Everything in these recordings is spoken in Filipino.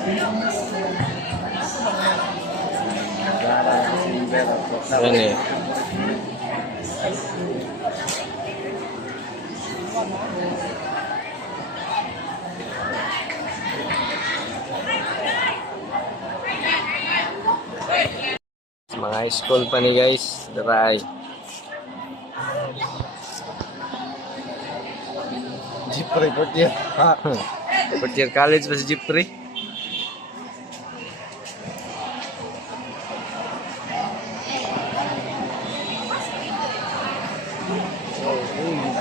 Ini. Mga high school pa ni guys, daray. Jipre, portier. Ha? Portier college ba si Jipre?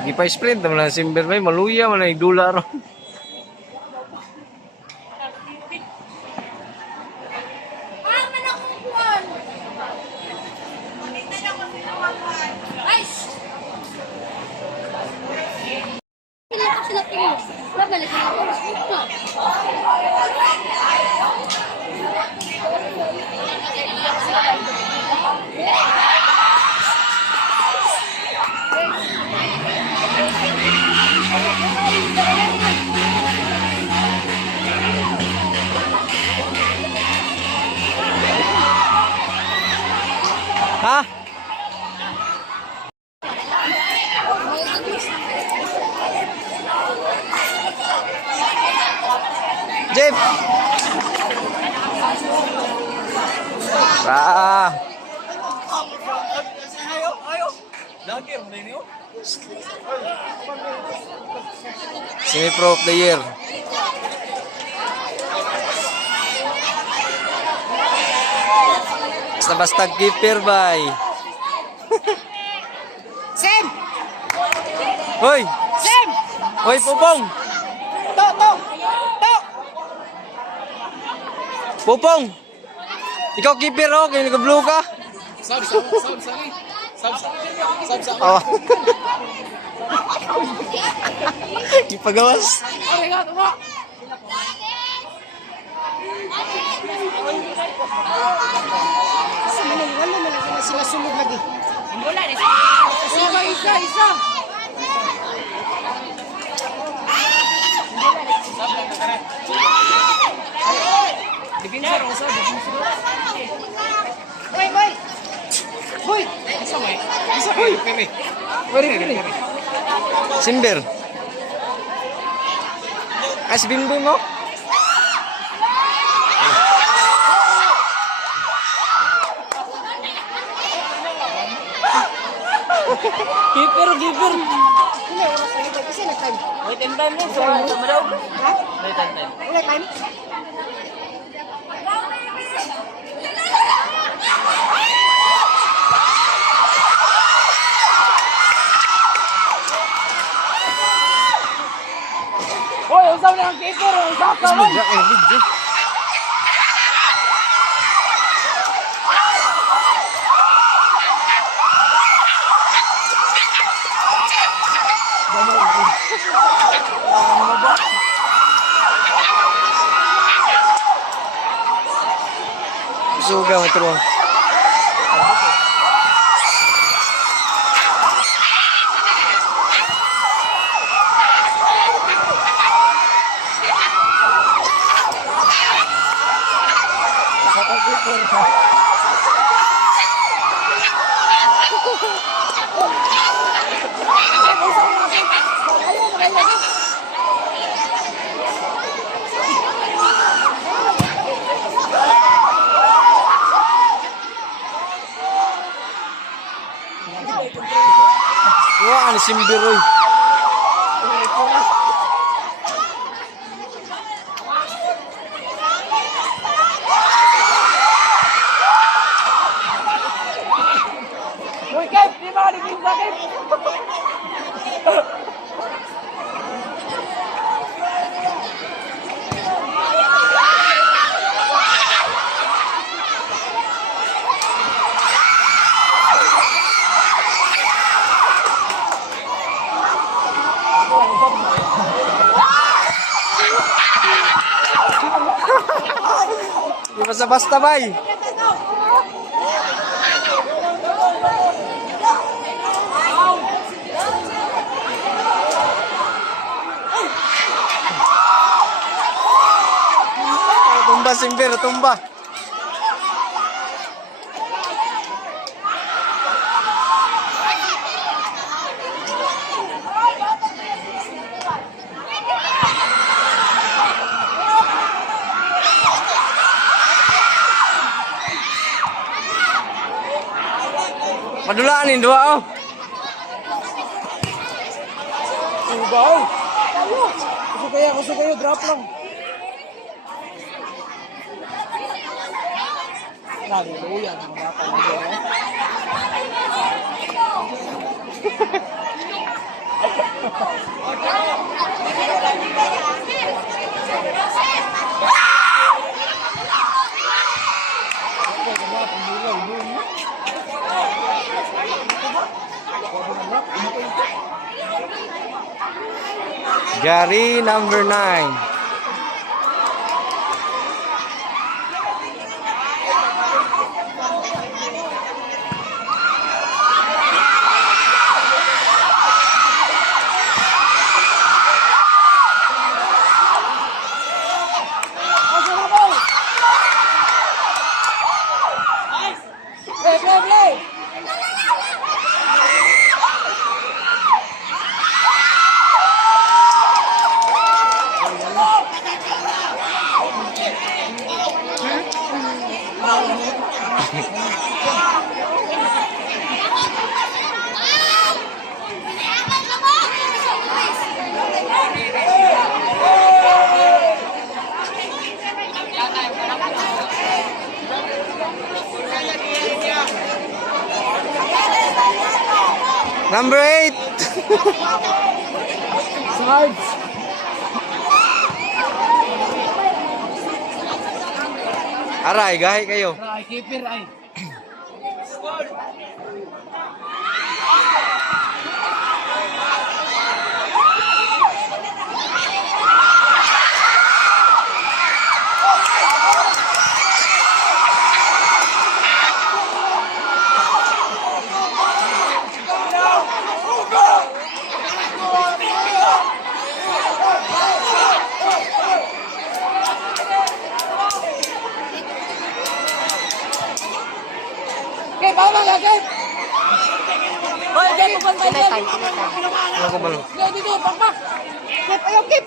Di pa sprint naman ang Simber may maluya man ay dula ro. Ha? Jeep. Ah. Semi-pro of the year. Basta keeper bay. Sem! Hoy, Sem! hoy Pupong. To! Pupong. Ikaw keeper oh, kaya naka-blue ka. Sab. Oh. Ipagawas. Arigato mo! Wala na lang sila sulog lagi. Wala na sila. Isa. Defensor also, defensor. Hoy! Isa pere. Simber. As bimbing mo. Keeper. Kasi nag-time. Wait and time mo. Sa madaw. Wait and time. Wala time. Hoy, usaw na ang keeper. Usaw ka lang. Video. Suga mo turuan. Wah, ini Simber oi. Hoy, Kev. Di ba ka sa Kev? Di basta-basta bay. tumba simber, tumba. Padulaanin dua oh. Ubaw. Gusto kayo, drop lang. Hallelujah, ang mga pala. Jari number 9. Play. Number 8. Sarge. Aray, gahi kayo. Ay, keeper ay. Okay, bawang lagi. Hoy, okay, pagpantay yan. Ano ko balo? Dito, pakpak. Kip, ayaw, kip.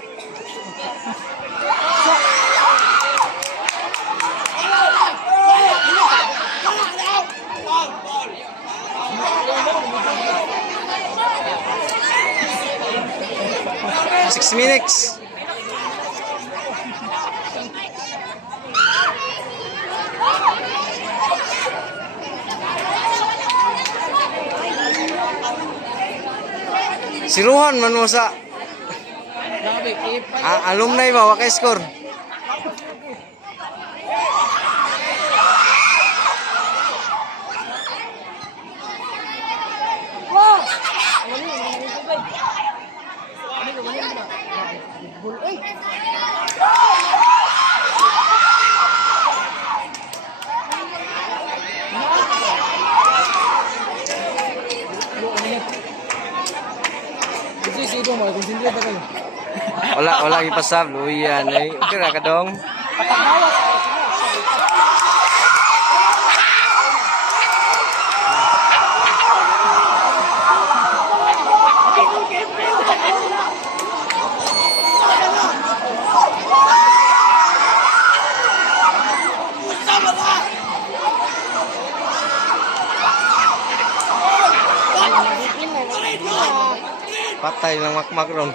Six minutes. Siruhan man mo sa Grabe, kip. alumni ba wakay score. Wow! Wala ipasab luyan ay okay ra ka dong. Patay ng makmak ron.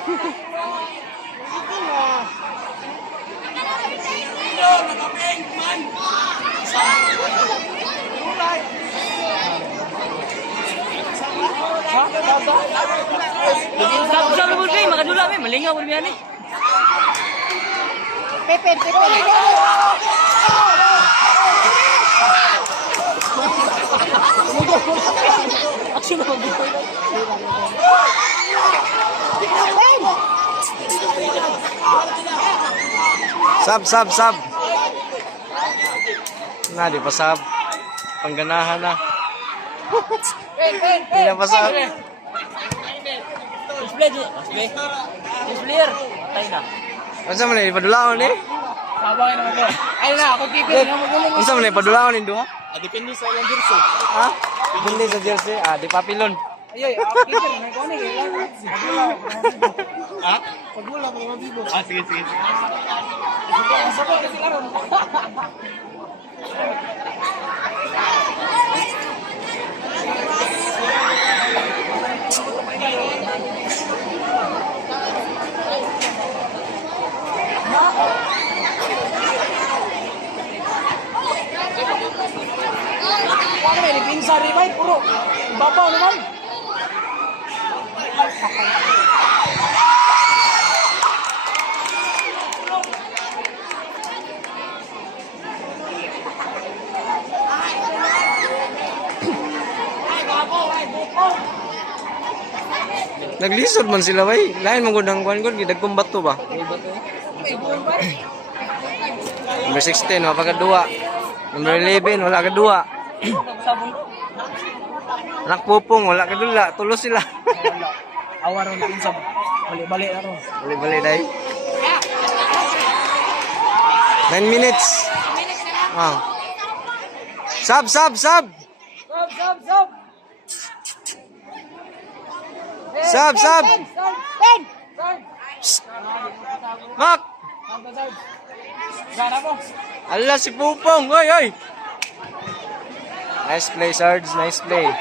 Usap mo kay makadula may malingaw mo niyan eh. Pepe. Action mo dito. Sab. Na di pa sab. Pangganahan na. Hindi na pa sab. Display. Displayer. Patay na. Asa man ni padulaon ni? Sabangin naman ko. Ayun na, ako keeper. Unsa man padulaon nindo ha? Depende sa ilang jersey. Ha? Depende sa jersey. Ah, di papilon. Ay, ako keeper. May kone. Ha? Pagmula ko mga bibo. Sige, sige. Sabang kasi laro. Ano may pinsa rin ba? Puro babaw naman. Naglisod man sila bay. Lain man gud ang kuan gud gidagkong bato ba? Number 16 wala ka duwa. Number 11 wala ka duwa. Anak pupong wala ka dula, tulos sila. Awar ng pinsa. Balik-balik na to. Bali-bali dai. 9 minutes. Ah. Sub. Sub. Sub. Ben! Mak. Gana po. Ala si Pupong. Oy. Nice play, Sarge. Nice play.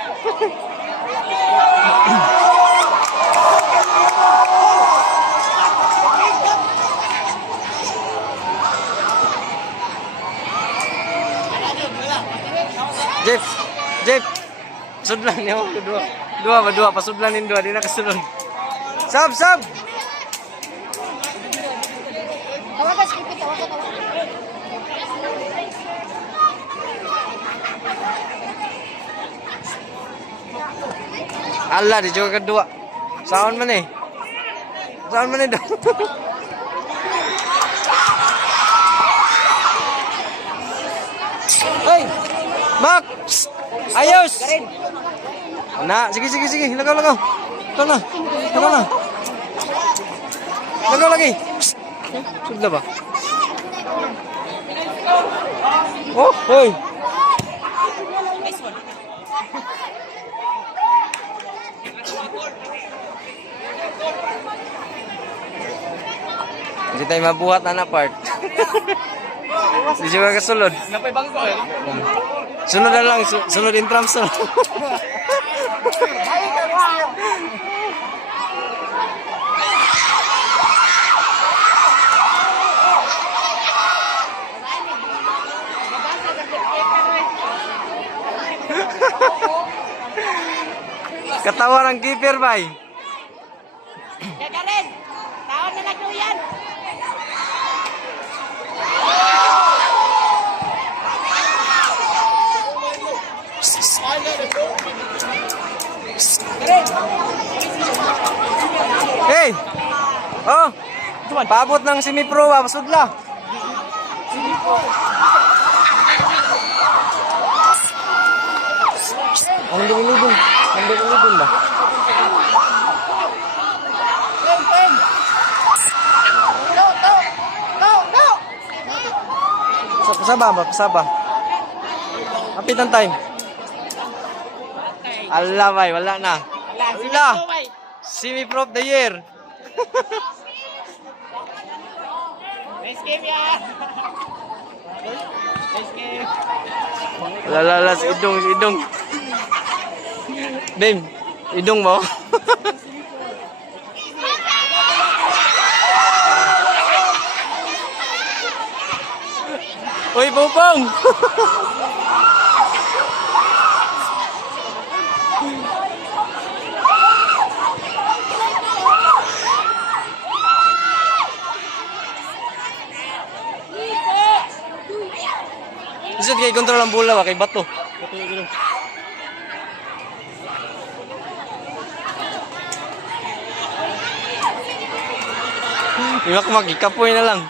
Jeff. Pasudlan niyo. Dua. Pasudlanin dua. Di na kasunod. Sub. Tawagan, skip it. Tawagan. Allah, di juga kedua. Saan man eh daw. Hey, Mak. Ayos. Nah, sige. Lagaw. Ito na. Lagaw lagi. Sudah ba? Oh, hoy. Hindi tayo mabuhat na part. Hindi siya kasulod. Napay bangko eh. Sunod na lang, sunod in trams na. Katawa ng keeper, bay. Gagarin! Taon na nagluyan! Hey! Oh! Paabot ng semi-pro, pasudla. Ang dumilidin ba? Pasaba. Kapit ang time. Allah, bay, wala na. Wala. Semi-pro of the year. Nice game yan. Lala, si Idong. Bim, Idong mo. Uy, Pupong! Isod kay kontrol ang bola ba kay bato. Iwak magikapoy na lang.